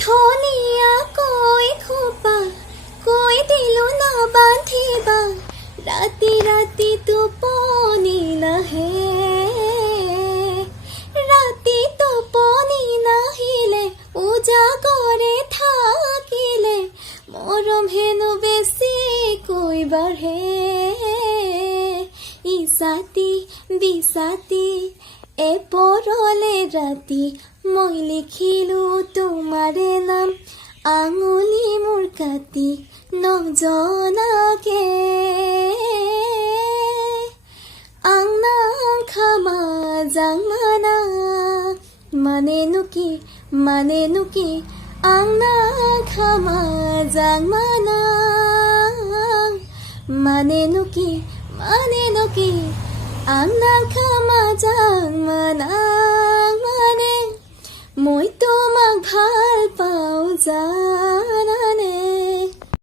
ধনিয়া কৈ খোপা কৈ দিলো না বান্ধিবা ৰাতি ৰাতি টোপনি নাহে ৰাতি টোপনি নাহিলে উজাগৰে থাকিলে মৰম হেনো বেছিকৈ বাঢ়ে ইছাতি বিছাতি এপৰলে ৰাতি মই লিখিলো তোমাৰে নাম আঙুলি মোৰ কাটি নজনাকে আংনাং খামা জাংমানা মানেনো কি আংনাং খামা জাংমানা মানেনো কি আংনাং খামা জাংমানা মানে মই তোমাক ভাল পাওঁ যা